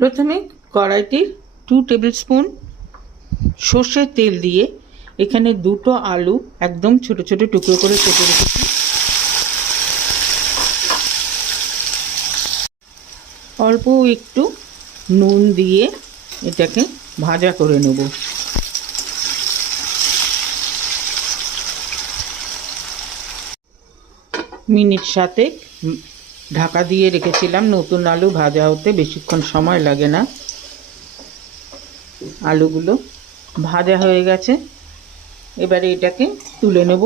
প্রথমে কড়াইতে two table spoon সর্ষের তেল দিয়ে এখানে দুটো আলু একদম ছোট ছোট টুকরো করে কেটে রেখেছি। অল্প একটু নুন দিয়ে এটাকে ভাজা করে নেব। মিনিট সাথে ঢাকা দিয়ে রেখেছিলাম। নতুন আলু ভাজা হতে বেশিক্ষণ সময় লাগে না। আলুগুলো ভাজা হয়ে গেছে। এবারে এটাকে তুলে নেব।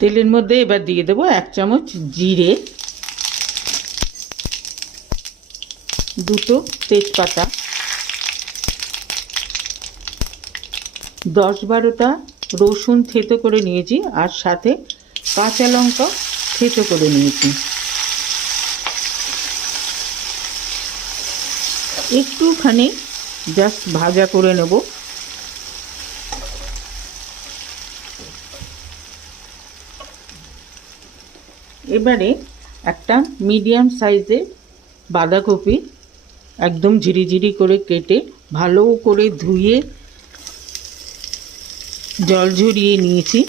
তেলের মধ্যে এবার দিয়ে দেবো এক চামচ জিরে। দুটো তেজপাতা, দশ বারোটা রসুন থেতো করে নিয়েছি আর সাথে কাঁচা লঙ্কা থেতো করে নিয়েছি। একটুখানি জাস্ট ভাজা করে নেব। এবারে একটা মিডিয়াম সাইজের বাঁধাকপি একদম ঝিরিঝিরি করে কেটে ভালো করে ধুয়ে জল ঝরিয়ে নিয়েছি।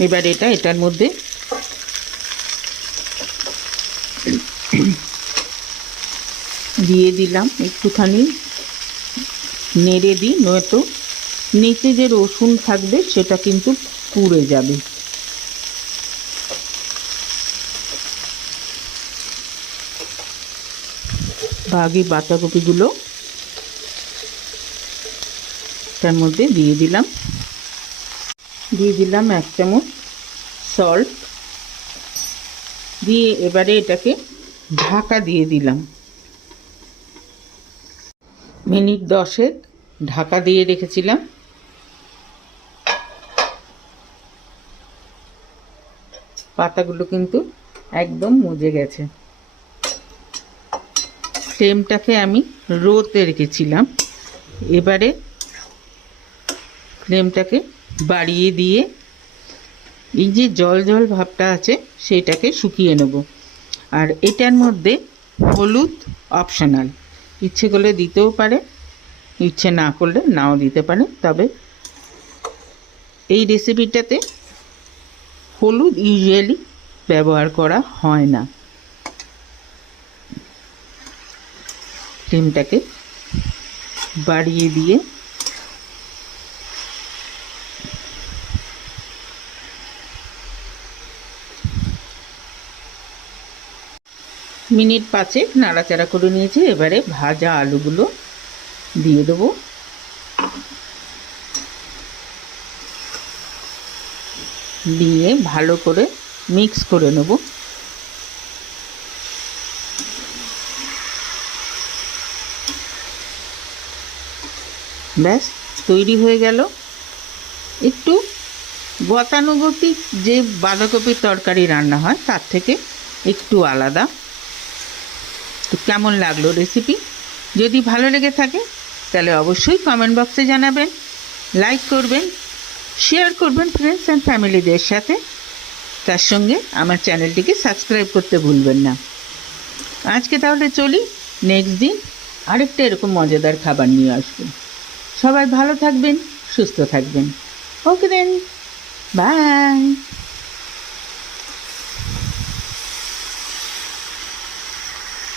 এবার এটা, এটার মধ্যে দিয়ে দিলাম একটুখানি নেড়ে দিই, নয়তো নিচে যে রসুন থাকবে সেটা কিন্তু পুড়ে যাবে। বাকি বাঁধাকপিগুলো তার মধ্যে দিয়ে দিলাম। দিয়ে দিলাম এক চামচ সল্ট দিয়ে এবারে এটাকে ঢাকা দিয়ে দিলাম। মিনিট দশেক ঢাকা দিয়ে রেখেছিলাম। পাতাগুলো কিন্তু একদম মজে গেছে। ফ্লেমটাকে আমি রোতে রেখেছিলাম। এবারে ফ্লেমটাকে বাড়িয়ে দিয়ে এই যে জল জল ভাবটা আছে, সেটাকে শুকিয়ে নেব। আর এটার মধ্যে হলুদ অপশনাল। ইচ্ছে করলে দিতেও পারে, ইচ্ছে না করলে নাও দিতে পারে। তবে এই রেসিপিটাতে হলুদ ইউজুয়ালি ব্যবহার করা হয় না। ফ্লেমটাকে বাড়িয়ে দিয়ে মিনিট পাঁচেক নাড়াচাড়া করে নিয়েছি। এবারে ভাজা আলুগুলো দিয়ে দেবো। দিয়ে ভালো করে মিক্স করে নেব। ব্যাস, তৈরি হয়ে গেল। একটু গতানুগতিক যে বাঁধাকপির তরকারি রান্না হয়, তার থেকে একটু আলাদা। তো কেমন লাগল রেসিপি যদি ভালো লেগে থাকে, তাহলে অবশ্যই কমেন্ট বক্সে জানাবেন। লাইক করবেন শেয়ার করবেন ফ্রেন্ডস অ্যান্ড ফ্যামিলিদের সাথে। তার সঙ্গে আমার চ্যানেলটিকে সাবস্ক্রাইব করতে ভুলবেন না। আজকে তাহলে চলি নেক্সট দিন আরেকটা এরকম মজাদার খাবার নিয়ে আসব। সবাই ভালো থাকবেন সুস্থ থাকবেন। ওকে দেন বাই